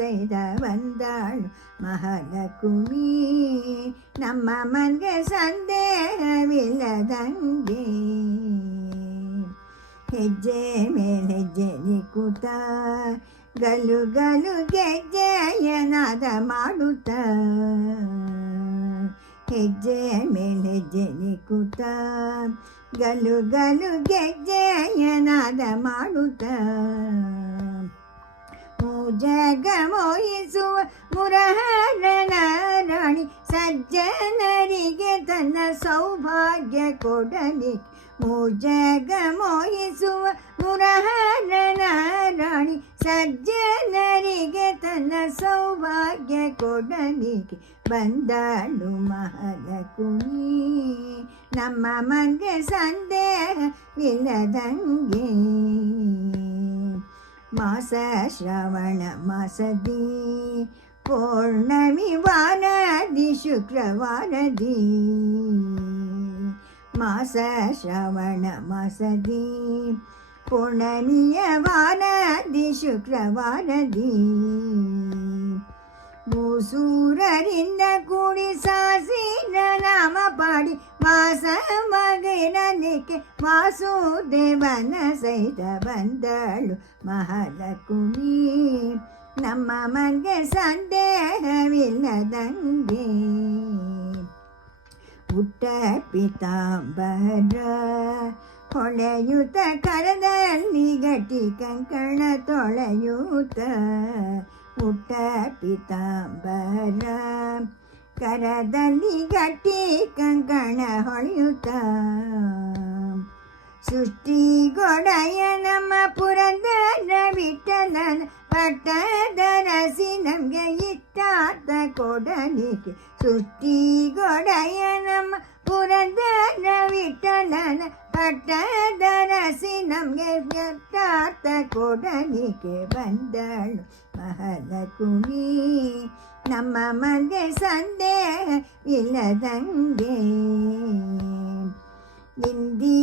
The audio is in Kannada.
ಸೈದ ಬಂದಾಳು ಮಹಾಲಕ್ಷ್ಮಿ. ನಮ್ಮ ಮನ್ಗೆ ಸಂದೇಹವಿಲ್ಲದಂಗೆ ಹೆಜ್ಜೆ ಮೇಲೆ ಹೆಜ್ಜೆ ನಿಕ್ಕುತ್ತ ಗಲು ಗಲು ಗೆಜ್ಜೆಯನಾದ ಮಾಡುತ್ತ ಹೆಜ್ಜೆ ಮೇಲೆ ಹೆಜ್ಜೆ ನಿಕ್ಕುತ್ತ ಗಲು ಗಲು ಗೆಜ್ಜೆಯನಾದ ಮಾಡುತ್ತ ಜಗ ಮೋಹಿಸುವ ಮುರಹರನ ರಾಣಿ ಸಜ್ಜನರಿಗೆ ತನ್ನ ಸೌಭಾಗ್ಯ ಕೊಡಲಿ. ಜಗ ಮೋಹಿಸುವ ಮುರಹರನ ರಾಣಿ ಸಜ್ಜನರಿಗೆ ತನ್ನ ಸೌಭಾಗ್ಯ ಕೊಡಲಿಕ್ಕೆ ಬಂದಾಳು ಮಹಾಲಕ್ಷ್ಮಿ. ನಮ್ಮ ಮನ್ಗೆ ಸಂದೇಹವಿಲ್ಲದಂಗೆ ಮಾಸ ಶ್ರವಣ ಮಾಸದಿ ಪೌರ್ಣಮಿ ವಾರದಿ ಶುಕ್ರವಾರದಿ ಮಾಸ ಶ್ರವಣ ಮಾಸದಿ ಪೌರ್ಣಮಿಯ ವಾರದಿ ಶುಕ್ರವಾರದಿ ಭೂಸೂರರಿಂದ ಕೂಡಿ ಸಾಸಿನ ನಾಮ ಪಾಡಿ ವಾಸ ಮಗಿರಲಿಕ್ಕೆ ವಾಸುದೇವನ ಸಹಿತ ಬಂದಳು ಮಹಾಲಕ್ಷ್ಮಿ. ನಮ್ಮ ಮನ್ಗೆ ಸಂದೇಹವಿಲ್ಲದಂಗೆ ಪುಟ್ಟ ಪಿತಾಂಬರ ಹೊಳೆಯುತ್ತ ಕರದಲ್ಲಿ ಗಟ್ಟಿ ಕಂಕಣ ತೊಳೆಯುತ್ತ ಪುಟ್ಟ ಪಿತಾಂಬರ ಕರದಲ್ಲಿ ಗಟ್ಟಿ ಕಂಕಣ ಹೊಳೆಯುತ್ತ ಸೃಷ್ಟಿಗೊಡೆಯ ನಮ್ಮ ಪುರಂದರ ವಿಠಲನ ಪಟ್ಟದರಸಿ ನಮಗೆ ಇಷ್ಟಾರ್ಥ ಕೊಡಲಿಕ್ಕೆ ಸೃಷ್ಟಿಗೊಡೆಯ ನಮ್ಮ ಪುರಂದರ ವಿಠಲನ ಪಟ್ಟದರಸಿ ನಮಗೆ ಇಷ್ಟಾರ್ಥ ಕೊಡಲಿಕ್ಕೆ ಬಂದಳು ಮಹಾಲಕ್ಷ್ಮಿ. ನಮ್ಮ ಮನ್ಗೆ ಸಂದೇಹವಿಲ್ಲದಂಗೆ ಇಂದಿ